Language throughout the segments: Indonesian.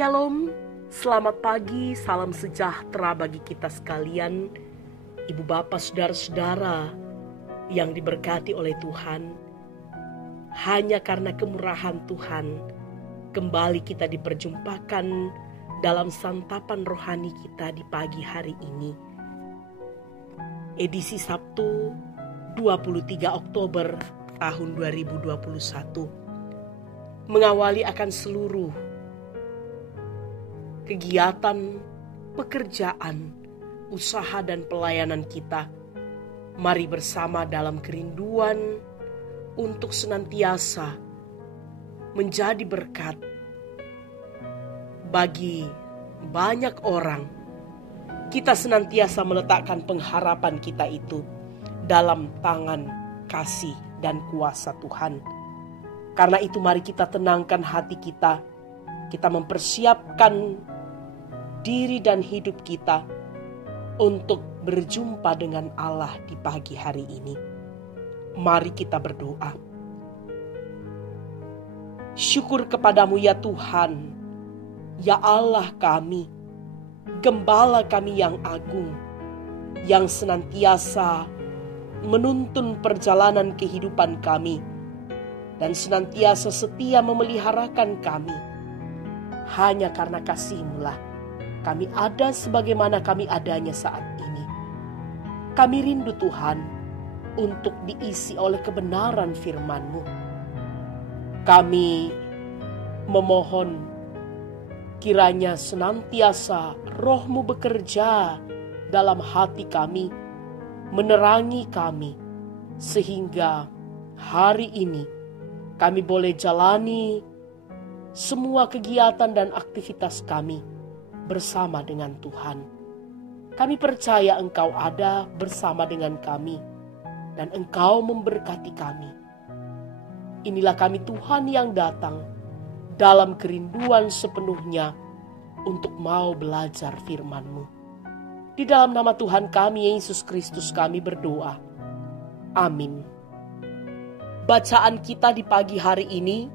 Shalom, selamat pagi, salam sejahtera bagi kita sekalian, ibu bapak, saudara-saudara yang diberkati oleh Tuhan. Hanya karena kemurahan Tuhan, kembali kita diperjumpakan dalam santapan rohani kita di pagi hari ini. Edisi Sabtu 23 Oktober tahun 2021. Mengawali akan seluruh kegiatan, pekerjaan, usaha dan pelayanan kita. Mari bersama dalam kerinduan untuk senantiasa menjadi berkat bagi banyak orang. Kita senantiasa meletakkan pengharapan kita itu dalam tangan kasih dan kuasa Tuhan. Karena itu mari kita tenangkan hati kita. Kita mempersiapkan diri dan hidup kita untuk berjumpa dengan Allah di pagi hari ini. Mari kita berdoa. Syukur kepadamu ya Tuhan, ya Allah kami, Gembala kami yang agung, yang senantiasa menuntun perjalanan kehidupan kami, dan senantiasa setia memeliharakan kami. Hanya karena kasih-Mu lah kami ada sebagaimana kami adanya saat ini. Kami rindu Tuhan untuk diisi oleh kebenaran firman-Mu. Kami memohon kiranya senantiasa Roh-Mu bekerja dalam hati kami, menerangi kami, sehingga hari ini kami boleh jalani semua kegiatan dan aktivitas kami bersama dengan Tuhan. Kami percaya Engkau ada bersama dengan kami dan Engkau memberkati kami. Inilah kami Tuhan yang datang dalam kerinduan sepenuhnya untuk mau belajar firman-Mu. Di dalam nama Tuhan kami Yesus Kristus kami berdoa. Amin. Bacaan kita di pagi hari ini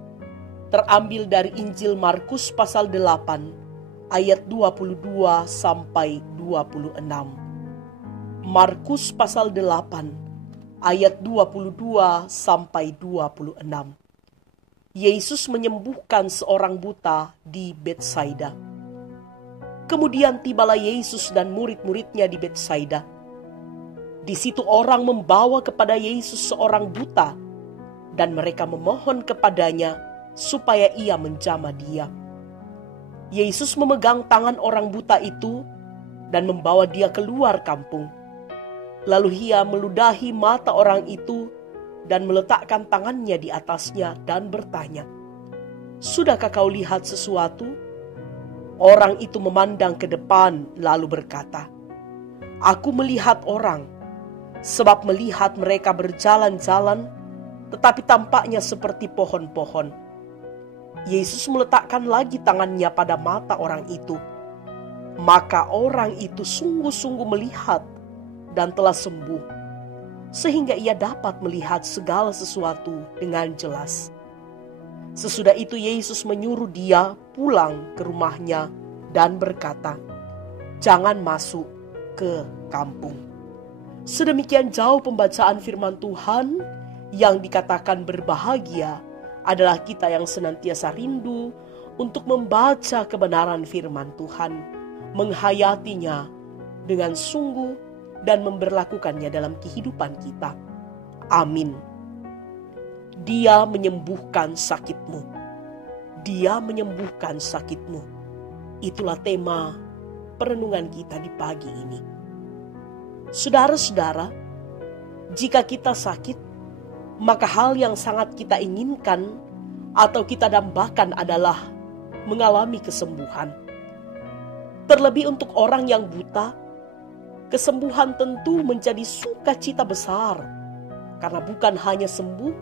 terambil dari Injil Markus pasal 8 ayat 22 sampai 26. Markus pasal 8 ayat 22 sampai 26. Yesus menyembuhkan seorang buta di Betsaida. Kemudian tibalah Yesus dan murid-muridnya di Betsaida. Di situ orang membawa kepada Yesus seorang buta, dan mereka memohon kepadanya supaya ia menjamah dia. Yesus memegang tangan orang buta itu dan membawa dia keluar kampung. Lalu ia meludahi mata orang itu dan meletakkan tangannya di atasnya dan bertanya, "Sudahkah kau lihat sesuatu?" Orang itu memandang ke depan lalu berkata, "Aku melihat orang, sebab melihat mereka berjalan-jalan, tetapi tampaknya seperti pohon-pohon." Yesus meletakkan lagi tangannya pada mata orang itu. Maka orang itu sungguh-sungguh melihat dan telah sembuh, sehingga ia dapat melihat segala sesuatu dengan jelas. Sesudah itu Yesus menyuruh dia pulang ke rumahnya dan berkata, "Jangan masuk ke kampung." Sedemikian jauh pembacaan firman Tuhan yang dikatakan berbahagia adalah kita yang senantiasa rindu untuk membaca kebenaran firman Tuhan, menghayatinya dengan sungguh dan memberlakukannya dalam kehidupan kita. Amin. Dia menyembuhkan sakitmu. Dia menyembuhkan sakitmu. Itulah tema perenungan kita di pagi ini. Saudara-saudara, jika kita sakit, maka hal yang sangat kita inginkan atau kita dambakan adalah mengalami kesembuhan. Terlebih untuk orang yang buta, kesembuhan tentu menjadi sukacita besar, karena bukan hanya sembuh,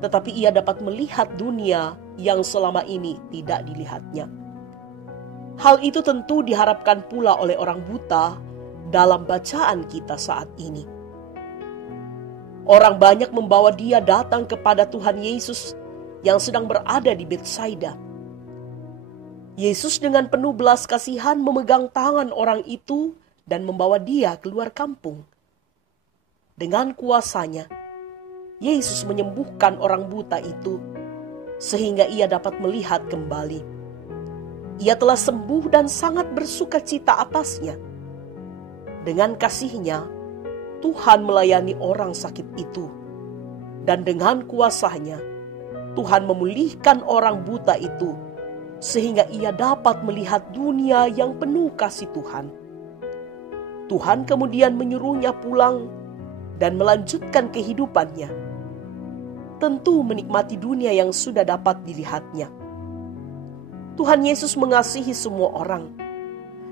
tetapi ia dapat melihat dunia yang selama ini tidak dilihatnya. Hal itu tentu diharapkan pula oleh orang buta dalam bacaan kita saat ini. Orang banyak membawa dia datang kepada Tuhan Yesus yang sedang berada di Betsaida. Yesus dengan penuh belas kasihan memegang tangan orang itu dan membawa dia keluar kampung. Dengan kuasanya, Yesus menyembuhkan orang buta itu sehingga ia dapat melihat kembali. Ia telah sembuh dan sangat bersuka cita atasnya. Dengan kasih-Nya, Tuhan melayani orang sakit itu. Dan dengan kuasa-Nya, Tuhan memulihkan orang buta itu sehingga ia dapat melihat dunia yang penuh kasih Tuhan. Tuhan kemudian menyuruhnya pulang dan melanjutkan kehidupannya. Tentu menikmati dunia yang sudah dapat dilihatnya. Tuhan Yesus mengasihi semua orang,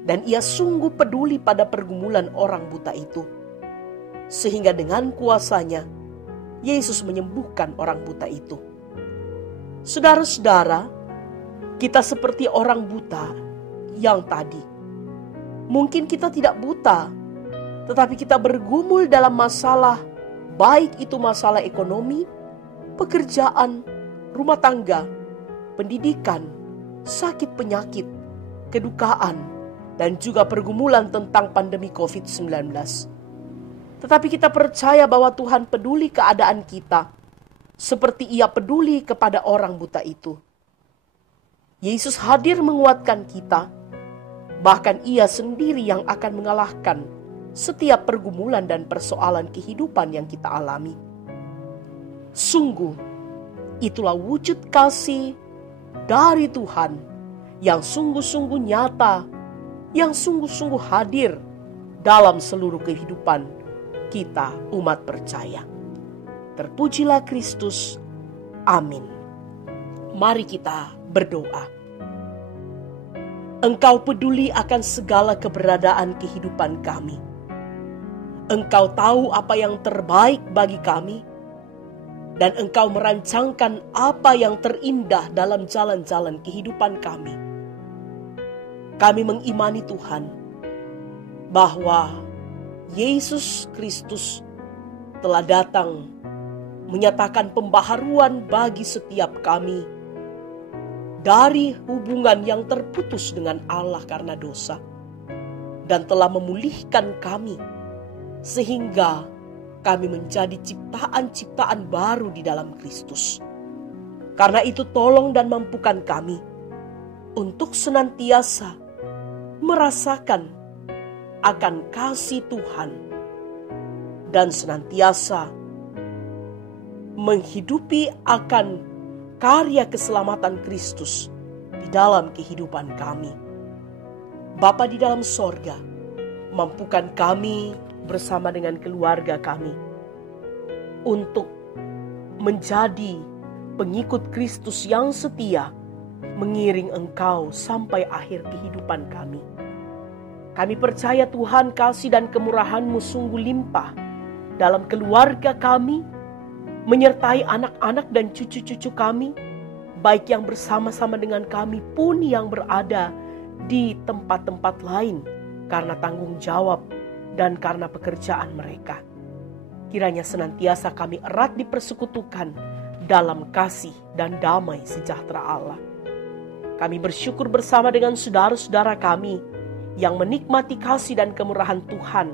dan ia sungguh peduli pada pergumulan orang buta itu. Sehingga dengan kuasa-Nya, Yesus menyembuhkan orang buta itu. Saudara-saudara, kita seperti orang buta yang tadi. Mungkin kita tidak buta, tetapi kita bergumul dalam masalah, baik itu masalah ekonomi, pekerjaan, rumah tangga, pendidikan, sakit penyakit, kedukaan, dan juga pergumulan tentang pandemi COVID-19. Tetapi kita percaya bahwa Tuhan peduli keadaan kita, seperti Ia peduli kepada orang buta itu. Yesus hadir menguatkan kita, bahkan Ia sendiri yang akan mengalahkan setiap pergumulan dan persoalan kehidupan yang kita alami. Sungguh, itulah wujud kasih dari Tuhan yang sungguh-sungguh nyata, yang sungguh-sungguh hadir dalam seluruh kehidupan kita umat percaya. Terpujilah Kristus. Amin. Mari kita berdoa. Engkau peduli akan segala keberadaan kehidupan kami. Engkau tahu apa yang terbaik bagi kami, dan Engkau merancangkan apa yang terindah dalam jalan-jalan kehidupan kami. Kami mengimani Tuhan, bahwa Yesus Kristus telah datang menyatakan pembaharuan bagi setiap kami dari hubungan yang terputus dengan Allah karena dosa, dan telah memulihkan kami sehingga kami menjadi ciptaan-ciptaan baru di dalam Kristus. Karena itu tolong dan mampukan kami untuk senantiasa merasakan akan kasih Tuhan dan senantiasa menghidupi akan karya keselamatan Kristus di dalam kehidupan kami. Bapa di dalam sorga, mampukan kami bersama dengan keluarga kami untuk menjadi pengikut Kristus yang setia, mengiring Engkau sampai akhir kehidupan kami. Kami percaya Tuhan, kasih dan kemurahan-Mu sungguh limpah dalam keluarga kami, menyertai anak-anak dan cucu-cucu kami, baik yang bersama-sama dengan kami pun yang berada di tempat-tempat lain karena tanggung jawab dan karena pekerjaan mereka. Kiranya senantiasa kami erat dipersekutukan dalam kasih dan damai sejahtera Allah. Kami bersyukur bersama dengan saudara-saudara kami yang menikmati kasih dan kemurahan Tuhan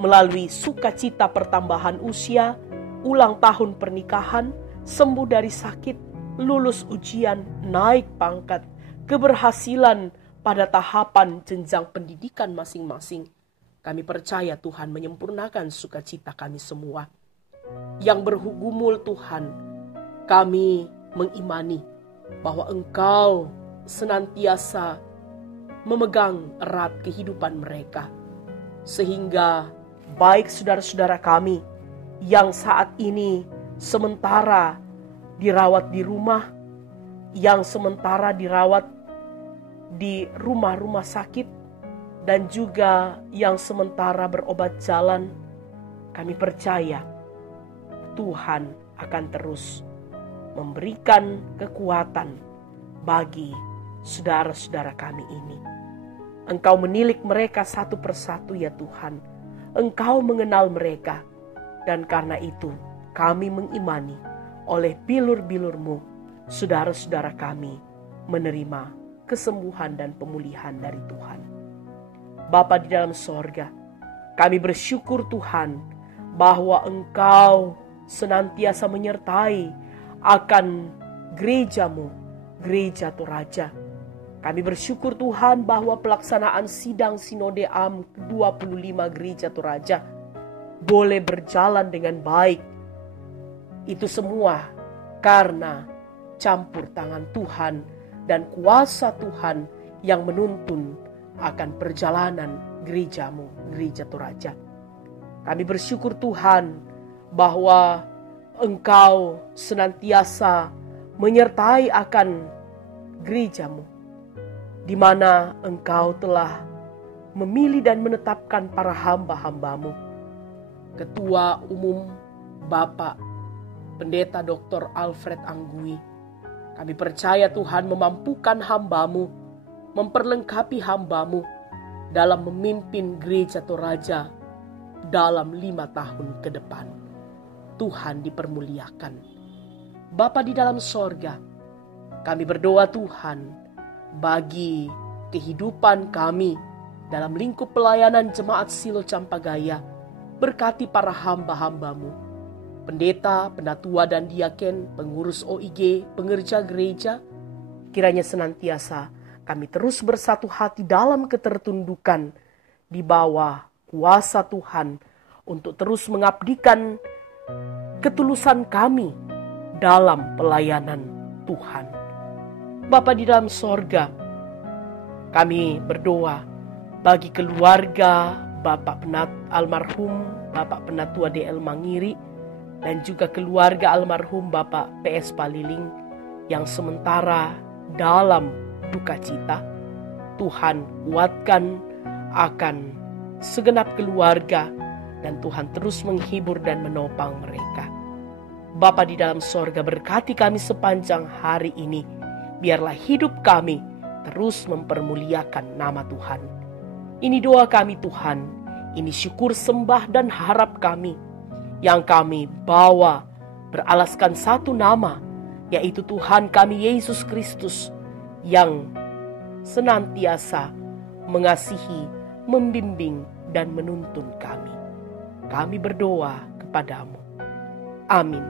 melalui sukacita pertambahan usia, ulang tahun pernikahan, sembuh dari sakit, lulus ujian, naik pangkat, keberhasilan pada tahapan jenjang pendidikan masing-masing. Kami percaya Tuhan menyempurnakan sukacita kami semua. Yang bergumul Tuhan, kami mengimani bahwa Engkau senantiasa memegang erat kehidupan mereka. Sehingga baik saudara-saudara kami yang saat ini sementara dirawat di rumah, yang sementara dirawat di rumah-rumah sakit, dan juga yang sementara berobat jalan, kami percaya Tuhan akan terus memberikan kekuatan bagi saudara-saudara kami ini. Engkau menilik mereka satu persatu ya Tuhan. Engkau mengenal mereka. Dan karena itu kami mengimani oleh bilur-bilur-Mu, saudara-saudara kami menerima kesembuhan dan pemulihan dari Tuhan. Bapa di dalam sorga, kami bersyukur Tuhan bahwa Engkau senantiasa menyertai akan gereja-Mu, Gereja Toraja. Kami bersyukur Tuhan bahwa pelaksanaan sidang Sinode AM 25 Gereja Toraja boleh berjalan dengan baik. Itu semua karena campur tangan Tuhan dan kuasa Tuhan yang menuntun akan perjalanan gereja-Mu, Gereja Toraja. Kami bersyukur Tuhan bahwa Engkau senantiasa menyertai akan gereja-Mu, di mana Engkau telah memilih dan menetapkan para hamba-hamba-Mu. Ketua Umum Bapak Pendeta Dr. Alfred Anggui, kami percaya Tuhan memampukan hamba-Mu, memperlengkapi hamba-Mu dalam memimpin Gereja Toraja dalam 5 tahun ke depan. Tuhan dipermuliakan. Bapa di dalam sorga, kami berdoa Tuhan bagi kehidupan kami dalam lingkup pelayanan Jemaat Silo Campagaya. Berkati para hamba-hamba-Mu, pendeta, penatua dan diaken, pengurus OIG, pengerja gereja. Kiranya senantiasa kami terus bersatu hati dalam ketertundukan di bawah kuasa Tuhan untuk terus mengabdikan ketulusan kami dalam pelayanan Tuhan. Bapa di dalam sorga, kami berdoa bagi keluarga Bapak almarhum Bapak Penatua DL Mangiri dan juga keluarga almarhum Bapak PS Paliling yang sementara dalam duka cita. Tuhan kuatkan akan segenap keluarga dan Tuhan terus menghibur dan menopang mereka. Bapa di dalam sorga, berkati kami sepanjang hari ini. Biarlah hidup kami terus mempermuliakan nama Tuhan. Ini doa kami Tuhan. Ini syukur, sembah dan harap kami yang kami bawa beralaskan satu nama, yaitu Tuhan kami Yesus Kristus yang senantiasa mengasihi, membimbing dan menuntun kami. Kami berdoa kepadamu. Amin.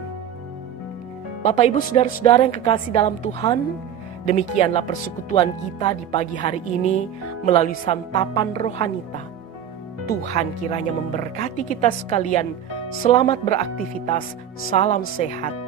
Bapak, Ibu, saudara-saudara yang kekasih dalam Tuhan, demikianlah persekutuan kita di pagi hari ini melalui santapan rohanita. Tuhan kiranya memberkati kita sekalian. Selamat beraktivitas. Salam sehat.